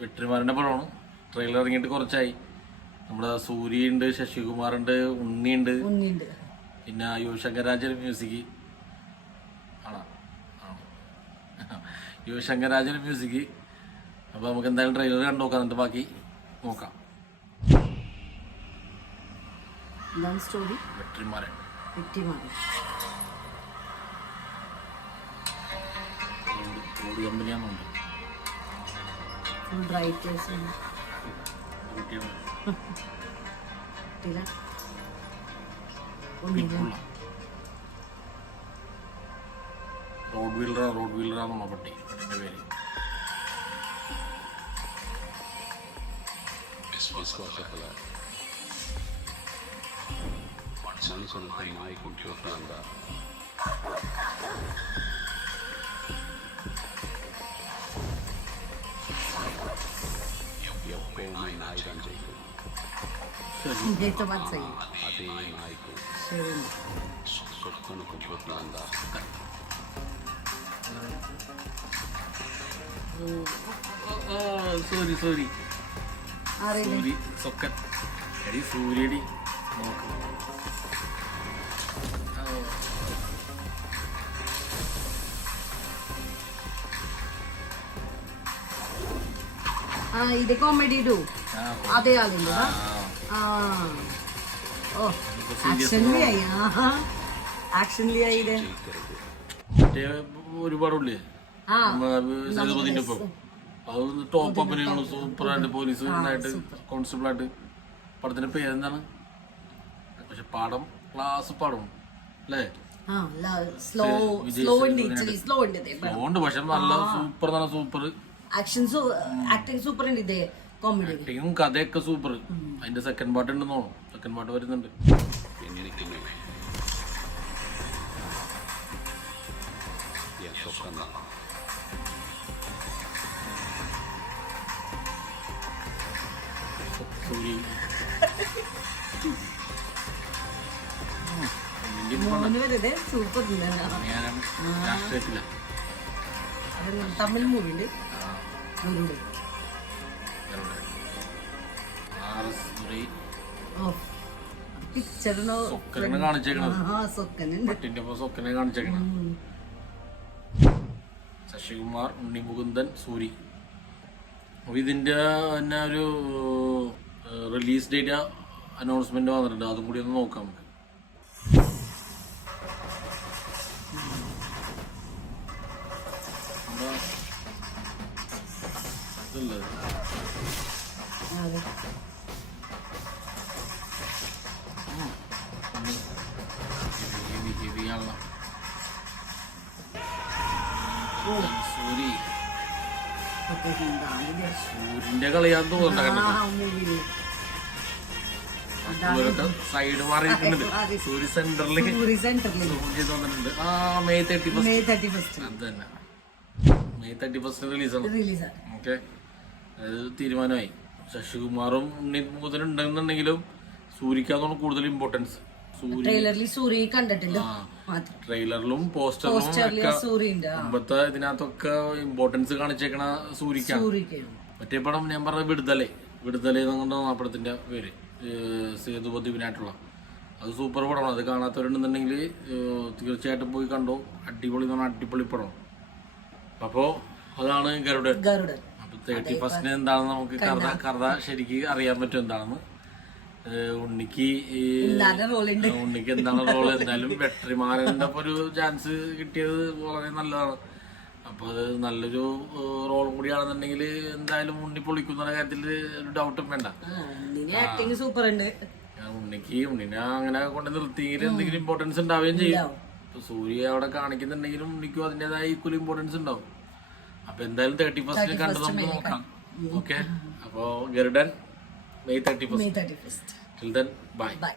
വെട്രിമാരൻ്റെ പടമാണ്. ട്രെയിലർ ഇറങ്ങിയിട്ട് കുറച്ചായി. നമ്മുടെ സൂര്യ ഉണ്ട്, ശശികുമാറുണ്ട്, ഉണ്ണിയുണ്ട്, പിന്നെ യുവശങ്കർ രാജൻ മ്യൂസിക് ആണോ യുവശങ്കർ രാജൻ മ്യൂസിക്. അപ്പോൾ നമുക്ക് എന്തായാലും ട്രെയിലർ കണ്ടു നോക്കാം, എന്നിട്ട് ബാക്കി നോക്കാം. വെട്രിമാരൻ കമ്പനിയാണുണ്ട്. റോഡ് വീലറാന്നുള്ള പട്ടി പട്ടിന്റെ പേര്. സോറി സൊക്കൻ എടി സൂര്യടി നോക്ക്. ഇത് കോമഡി ടു അതേ ആളുണ്ട്. ഒരുപാടുള്ളേ സേതുപതിന്റെ ഒപ്പം അത് ടോപ്പ് അപ്പനെയാണ്. സൂപ്പറായിട്ട് പോലീസുകാരനായിട്ട് കോൺസ്റ്റബിളായിട്ട്. പടത്തിന്റെ പേരെന്താണ്? പക്ഷെ പടം ക്ലാസ് പടം അല്ലേ? സ്ലോ ഉണ്ട്, പക്ഷെ നല്ല സൂപ്പർ ആക്ടിങ്ങും കഥയൊക്കെ സൂപ്പർ. അതിന്റെ സെക്കൻഡ് പാർട്ട് ഉണ്ടെന്ന് തോന്നുന്നു. സെക്കൻഡ് പാർട്ട് വരുന്നുണ്ട്. തമിഴ് മൂവി ഉണ്ട്. ശശികുമാർ, ഉണ്ണി മുകുന്ദൻ, സൂരി. അപ്പൊ ഇതിന്റെ തന്നെ ഒരു റിലീസ് ഡേറ്റ് അനൗൺസ്മെന്റ് വന്നിട്ടുണ്ട്. അതും കൂടി ഒന്ന് നോക്കാം നമുക്ക്. സൂര്യന്റെ കളിയാന്ന് തോന്നുന്നുണ്ട്. സൈഡ് മാറിയിട്ടുണ്ട്. സൂര്യ സെന്ററിൽ തോന്നുന്നുണ്ട്. മെയ് 31 അത് തന്നെ. മെയ് 31 റിലീസാണ്. ഓക്കെ, അത് തീരുമാനമായി. ശശികുമാറും ഉണ്ണി മുകുന്ദനും ഉണ്ടെന്നുണ്ടെങ്കിലും സൂര്യക്കാണ് കൂടുതൽ ഇമ്പോർട്ടൻസ്. ട്രെയിലറിലും പോസ്റ്ററിലും മുമ്പത്തെ ഇതിനകത്തൊക്കെ ഇമ്പോർട്ടൻസ് കാണിച്ചേക്കണ സൂര്യക്കാണ്. മറ്റേ പടം ഞാൻ പറഞ്ഞ വിടുതലേ എന്നുകൊണ്ടാണ് ആ പടത്തിന്റെ പേര്. സേതുപതിനായിട്ടുള്ള അത് സൂപ്പർ പടമാണ്. അത് കാണാത്തവരുണ്ടെന്നുണ്ടെങ്കിൽ തീർച്ചയായിട്ടും പോയി കണ്ടോ. അടിപൊളി എന്ന് പറഞ്ഞാൽ അടിപൊളി പടം. അപ്പോ അതാണ് ഗരുഡൻ. അപ്പൊ 31 എന്താണെന്ന് നമുക്ക് കഥ ശരിക്ക് അറിയാൻ പറ്റും എന്താണെന്ന്. ഉണ്ണിക്ക് എന്താണ് റോള്, എന്തായാലും വെട്രിമാരന്റെ ഒരു ചാൻസ് കിട്ടിയത് വളരെ നല്ലതാണ്. അപ്പൊ അത് നല്ലൊരു റോളും കൂടിയാണെന്നുണ്ടെങ്കിൽ എന്തായാലും ഉണ്ണി പൊളിക്കുന്ന കാര്യത്തിൽ ഒരു ഡൗട്ടും വേണ്ട. ഉണ്ണിനെ അങ്ങനെ കൊണ്ട് നിർത്തിയെങ്കിൽ എന്തെങ്കിലും ഇമ്പോർട്ടൻസ് ഉണ്ടാവുകയും ചെയ്യും. ഇപ്പൊ സൂര്യ അവിടെ കാണിക്കുന്നുണ്ടെങ്കിലും ഉണ്ണിക്കും അതിൻ്റെതായ ഈക്വൽ ഇമ്പോർട്ടൻസ് ഉണ്ടാവും. അപ്പൊ എന്തായാലും 31 കണ്ടു നമുക്ക് നോക്കാം. ഓക്കെ, അപ്പോ ഗരുഡൻ May 31st. Till then, bye.